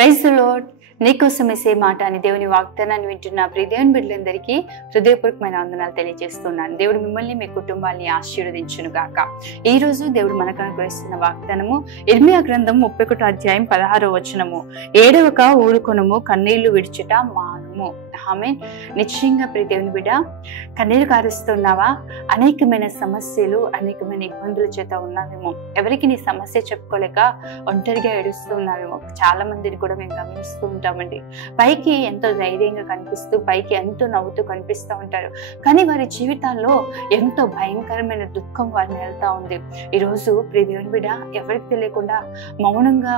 Praise the lord. నీకోసం వేసే మాట అని దేవుని వాగ్దానాన్ని వింటున్న ప్రియ దేవుని బిడ్డలందరికీ హృదయపూర్వకమైన వందనాలు తెలియజేస్తున్నాను. దేవుడు మిమ్మల్ని మీ కుటుంబాన్ని ఆశీర్వదించును గాక. ఈ రోజు దేవుడు మనకు అనుగ్రహిస్తున్న వాగ్దానము ఇర్మియా గ్రంథం 31వ అధ్యాయం 16వ వచనము. ఏడవక ఊరుకొనుము, కన్నీళ్లు విడిచుట మానుము. ఆమేన్. నిశ్చయంగా ప్రియ దేవుని బిడ్డ, కన్నీరు కారుస్తున్నావా? అనేకమైన సమస్యలు, అనేకమైన ఇబ్బందుల చేత ఉన్నావేమో. ఎవరికి నీ సమస్య చెప్పుకోలేక ఒంటరిగా ఏడుస్తున్నావేమో. చాలా మందిని కూడా మేము గమనిస్తూ ఉంటామండి. పైకి ఎంతో ధైర్యంగా కనిపిస్తూ, పైకి ఎంతో నవ్వుతూ కనిపిస్తూ ఉంటారు, కానీ వారి జీవితాల్లో ఎంతో భయంకరమైన దుఃఖం వారిని వెళ్తా ఉంది. ఈరోజు ప్రియ దేవుని బిడ్డ, ఎవరికి తెలియకుండా మౌనంగా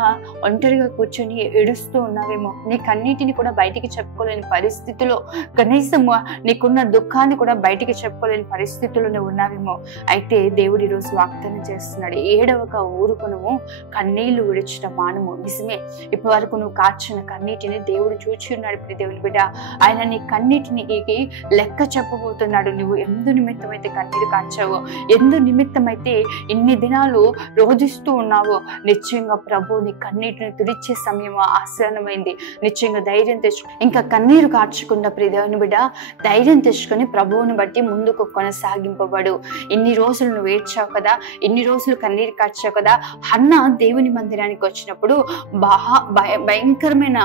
ఒంటరిగా కూర్చొని ఏడుస్తూ ఉన్నావేమో. నీ కన్నీటిని కూడా బయటికి చెప్పుకోలేని పరిస్థితిలో, కనీసం నీకున్న దుఃఖాన్ని కూడా బయటికి చెప్పుకోలేని పరిస్థితుల్లోనే ఉన్నావేమో. అయితే దేవుడు ఈరోజు వాగ్దానం చేస్తున్నాడు, ఏడవక ఊరుకొనుము, కన్నీళ్లు విడిచిన మానుము. నిజమే, ఇప్పటి వరకు నువ్వు కార్చిన కన్నీటిని దేవుడు చూచి ఉన్నాడు. ప్రియ దేవుని బిడ్డ, ఆయన నీ కన్నీటిని లెక్క చెప్పబోతున్నాడు. నువ్వు ఎందు నిమిత్తమైతే కన్నీరు కాచావో, ఎందు నిమిత్తమైతే ఇన్ని దినాలు రోధిస్తూ ఉన్నావో, నిశ్చయంగా ప్రభు నీ కన్నీటిని తుడిచే సమయం ఆసన్నమైంది. నిశ్చయంగా ధైర్యం తెచ్చు, ఇంకా కన్నీరు కార్చకుండా ప్రియ దేవుని బిడ్డ ధైర్యం తెచ్చుకొని ప్రభువుని బట్టి ముందుకు కొనసాగింపబడు. ఇన్ని రోజులు నువ్వు ఏడ్చావు కదా, ఇన్ని రోజులు కన్నీరు కార్చావు కదా. హన్నా దేవుని మందిరానికి వచ్చినప్పుడు భయంకరమైన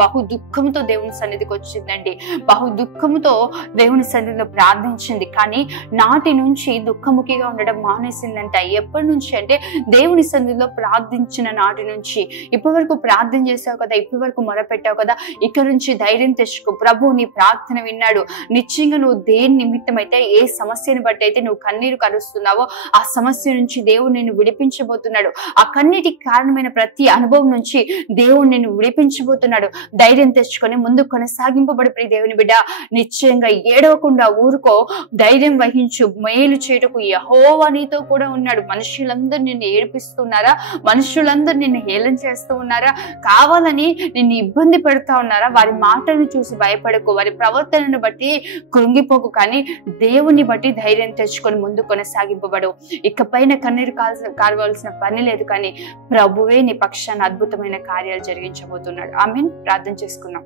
బహు దుఃఖంతో దేవుని సన్నిధికి వచ్చిందండి. బహు దుఃఖంతో దేవుని సన్నిధిలో ప్రార్థించింది. కానీ నాటి నుంచి దుఃఖముఖిగా ఉండడం మానేసిందంట. ఎప్పటి నుంచి అంటే దేవుని సన్నిధిలో ప్రార్థించిన నాటి నుంచి. ఇప్పటి వరకు ప్రార్థన చేసావు కదా, ఇప్పటి వరకు మొరపెట్టావు కదా, ఇక్కడ నుంచి ధైర్యం తెచ్చుకో. ప్రభు నీ ప్రార్థన విన్నాడు. నిశ్చయంగా నువ్వు దేని నిమిత్తం అయితే, ఏ సమస్యను బట్టి అయితే నువ్వు కన్నీరు కరుస్తున్నావో, ఆ సమస్య నుంచి దేవుడు నిన్ను విడిపించబోతున్నాడు. ఆ కన్నీటికి కారణమైన ప్రతి అనుభవం నుంచి దేవుడు నిన్ను విడిపించబోతున్నాడు. ధైర్యం తెచ్చుకొని ముందు కొనసాగింపబడి ప్రియ దేవుని బిడ్డ, నిశ్చయంగా ఏడవకుండా ఊరుకో, ధైర్యం వహించు. మేలు చేయుటకు యెహోవా నీతో కూడా ఉన్నాడు. మనుషులందరూ నిన్ను ఏడిపిస్తున్నారా? మనుషులందరూ నిన్ను హేళన చేస్తూ ఉన్నారా? కావాలని నిన్ను ఇబ్బంది పెడతా ఉన్నారా? వారి మాటలను చూసి భయపడకు, వారి ప్రవర్తనను బట్టి కృంగిపోకు, కానీ దేవుని బట్టి ధైర్యం తెచ్చుకొని ముందు కొనసాగింపబడు. ఇకపైన కన్నీరు కారవలసిన పని లేదు, కానీ ప్రభువే నీ పక్షాన అద్భుతమైన కార్యాలు జరిగించబోతున్నాడు. ఆమేన్. ప్రార్థన చేసుకుందాం.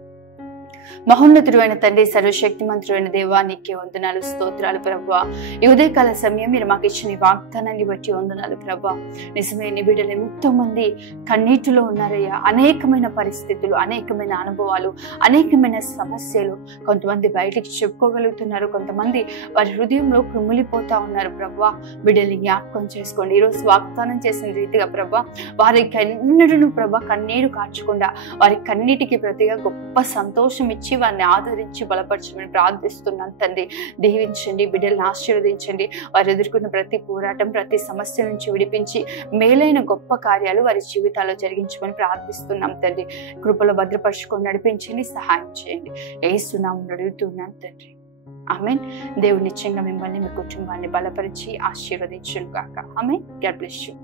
మహోన్నతుడు అయిన తండ్రి, సర్వశక్తిమంతుడైన దేవా, నీకే వందనాలు, స్తోత్రాలు ప్రభువా. ఈ ఉదయకాల సమయం మీరు మాకు ఇచ్చిన వాగ్దానాన్ని బట్టి వందనాలు ప్రభువా. నిజమే, నీ బిడ్డలు ఎంతో మంది కన్నీటిలో ఉన్నారయ్యా. అనేకమైన పరిస్థితులు, అనేకమైన అనుభవాలు, అనేకమైన సమస్యలు. కొంతమంది బయటికి చెప్పుకోగలుగుతున్నారు, కొంతమంది వారి హృదయంలో కుమిలిపోతా ఉన్నారు ప్రభువా. బిడ్డల్ని జ్ఞాపకం చేసుకోండి. ఈరోజు వాగ్దానం చేసిన రీతిగా ప్రభువా, వారికి ఎన్నడూ ప్రభా కన్నీరు కార్చకుండా వారి కన్నీటికి ప్రతిగా గొప్ప సంతోషం ఇచ్చి వారిని ఆదరించి బలపరచమని ప్రార్థిస్తున్నాను తండ్రి. దీవించండి, బిడ్డలను ఆశీర్వదించండి. వారు ఎదుర్కొన్న ప్రతి పోరాటం, ప్రతి సమస్య నుంచి విడిపించి మేలైన గొప్ప కార్యాలు వారి జీవితాల్లో జరిగించమని ప్రార్థిస్తున్నాం తండ్రి. కృపలో భద్రపరుచుకొని నడిపించండి, సహాయం చేయండి. యేసు నామములో అడుగుతున్నాను తండ్రి. ఆమేన్. దేవుడు నిశ్చయంగా మిమ్మల్ని, మీ కుటుంబాన్ని బలపరిచి ఆశీర్వదించును గాక. ఆమేన్. God bless you.